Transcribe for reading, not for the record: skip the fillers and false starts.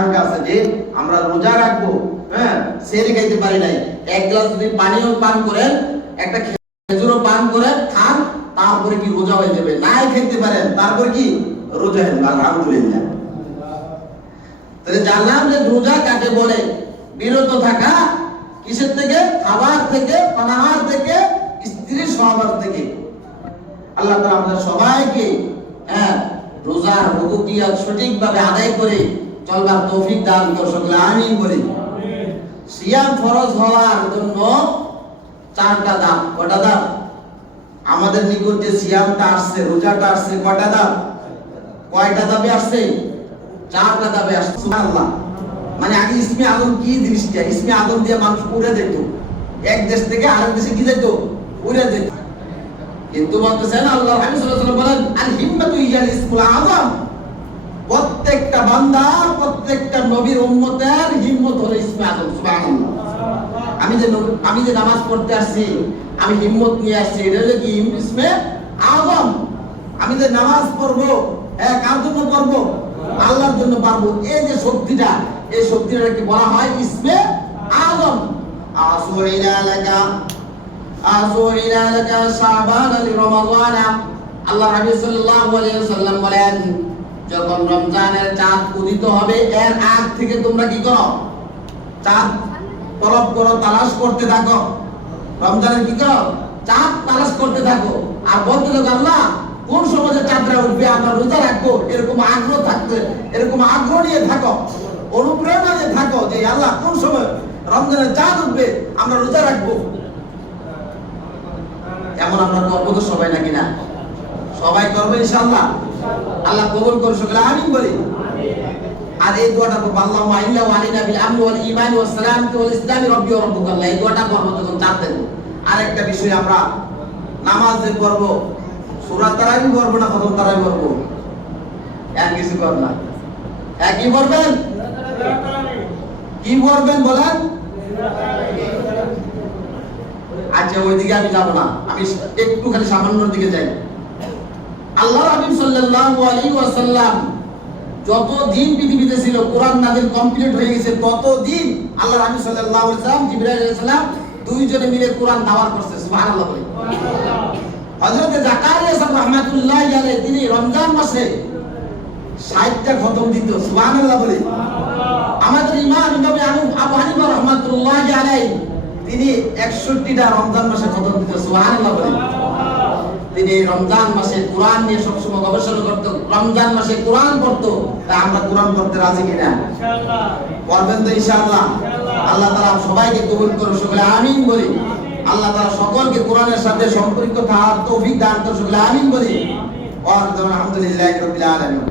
আকাঙ্ক্ষা আছে যে আমরা রোজা রাখবো, হ্যাঁ, সেহরি খাইতে পারি নাই, এক গ্লাস যদি পানিও পান করেন, একটা খেজুরও পান করেন, খান, তারপরে কি রোজা হয়ে যাবে? নাই খেতে পারেন, তারপরে কি রোজা হয়ে যাবে। আলহামদুলিল্লাহ। তাহলে জানলাম যে রোজা কাকে বলে। বিরত থাকা কিসের থেকে? খাবার থেকে, পানাহার থেকে, স্ত্রীর সহবাস থেকে। আল্লাহ তাআলা আমাদের সবাইকে রোজার হুকুকিয়াত সঠিকভাবে আদায় করে চলবার তৌফিক দান করুন, সকলে আমিন বলি। সিয়াম ফরজ হওয়ার জন্য চারটা ধাপ। কয়টা ধাপ? আমাদের নিকট যে সিয়ামটা আসছে, রোজাটা আসছে, কয়টা ধাপ? কয়টা ধাপে আসছে? চারটা ধাপে আসছে। সুবহানাল্লাহ। মানে আগে ইসমে আজম কি জিনিসটা? ইসমে আজম দিয়ে মানুষ উড়ে যেত, এক দেশ থেকে আরেক দেশে কি যেত? উড়ে যেত। কিন্তু বলতেছেন আল্লাহ রাসূল সাল্লাল্লাহু আলাইহি ওয়াসাল্লাম বলেন, আল হিম্মাতু ইয়াল ইসমুল আযম। প্রত্যেকটা বান্দা, প্রত্যেকটা নবীর উম্মতের হিম্মত হলো ইসমে আযম। সুবহানাল্লাহ। আমি যে নামাজ পড়তে আসছি, আমি হিম্মত নিয়ে আসছি, এটা হলো কি? ইসমে আযম। আমি যে নামাজ পড়বো, কার জন্য পড়বো? আল্লাহর জন্য পড়বো। এই যে শক্তিটা, এই শক্তিটাকে বলা হয় ইসমে আযম। আসুইলা লাকা শাবান লিরমাদান। আল্লাহ রাসূল সাল্লাল্লাহু আলাইহি ওয়াসাল্লাম বলেন, যখন রমজানের চাঁদ উদিত হবে, এর আগ থেকে তোমরা কি করো? চাঁদ তলব করো, তালাশ করতে থাকো। রমজানের কি করো? চাঁদ তালাশ করতে থাকো। আর বলতে থাকো, আল্লাহ কোন সময় চাঁদরা উঠবে, আমরা রোজা রাখবো। এরকম আগ্রহ থাকতে, এরকম আগ্রহ নিয়ে থাকো, অনুপ্রেরণা নিয়ে থাকো যে আল্লাহ কোন সময় রমজানের চাঁদ উঠবে, আমরা রোজা রাখবো। এমন আমরা করবো তো সবাই, নাকি না? সবাই করবো ইনশাআল্লাহ। আল্লাহ কবুল করুন, সকলে আমিন বলি। আর এই দোয়াটা করবো, আল্লাহুম্মা ইল্লা ওয়া আলাইনা বিল আমনি ওয়াল ঈমানি ওয়াস সালামতি ওয়াল ইসলামি রাব্বি ওয়া রাব্বুকাল্লাহ। এই দোয়াটা করবো যখন চাঁদ দেখবো। আরেকটা বিষয়, আমরা নামাজে পড়বো, সূরা তারাবি পড়বো না খতম তারাবি পড়বো? এক কিছু করব না। কি পড়বেন? কি পড়বেন বলেন? আচ্ছা, ওইদিকে আমি যাব না, আমি একটু খালি সামান্যর দিকে যাই। আল্লাহ হাবিব সাল্লাল্লাহু আলাইহি ওয়াসাল্লাম যতদিন পৃথিবীতে ছিল, কোরআন নাযিল কমপ্লিট হয়ে গেছে, ততদিন আল্লাহ হাবিব সাল্লাল্লাহু আলাইহি ওয়াসাল্লাম, জিবরাইল আলাইহিস সালাম দুইজনে মিলে কোরআন দাওয়াত করছে। সুবহানাল্লাহ বলে। হযরত জাকারিয়া সাহেব রাহমাতুল্লাহি আলাইহি, তিনি রমজান মাসে 60টা খতম দিত। সুবহানাল্লাহ বলে। আমাদের ইমাম আবু হানিফা রাহমাতুল্লাহি আলাইহি, তিনি 61টা রমজান মাসে খতম দিত। সুবহানাল্লাহ বলে। তিনি রমজান মাসে কোরআন নিয়ে সবসময় গবেষণা করত, রমজান মাসে কোরআন পড়তো। তা আমরা কোরআন পড়তে রাজি কিনা? ইনশাআল্লাহ। পড়বেন তো ইনশাআল্লাহ? আল্লাহ তাআলা সবাইকে কবুল করুন, সকলে আমিন বলি। আল্লাহ তাআলা সকলকে কোরআনের সাথে সম্পৃক্ত থাকার তৌফিক দান করুন, সকলে আমিন বলি। ওয়া আলহামদুলিল্লাহি রাব্বিল আলামিন।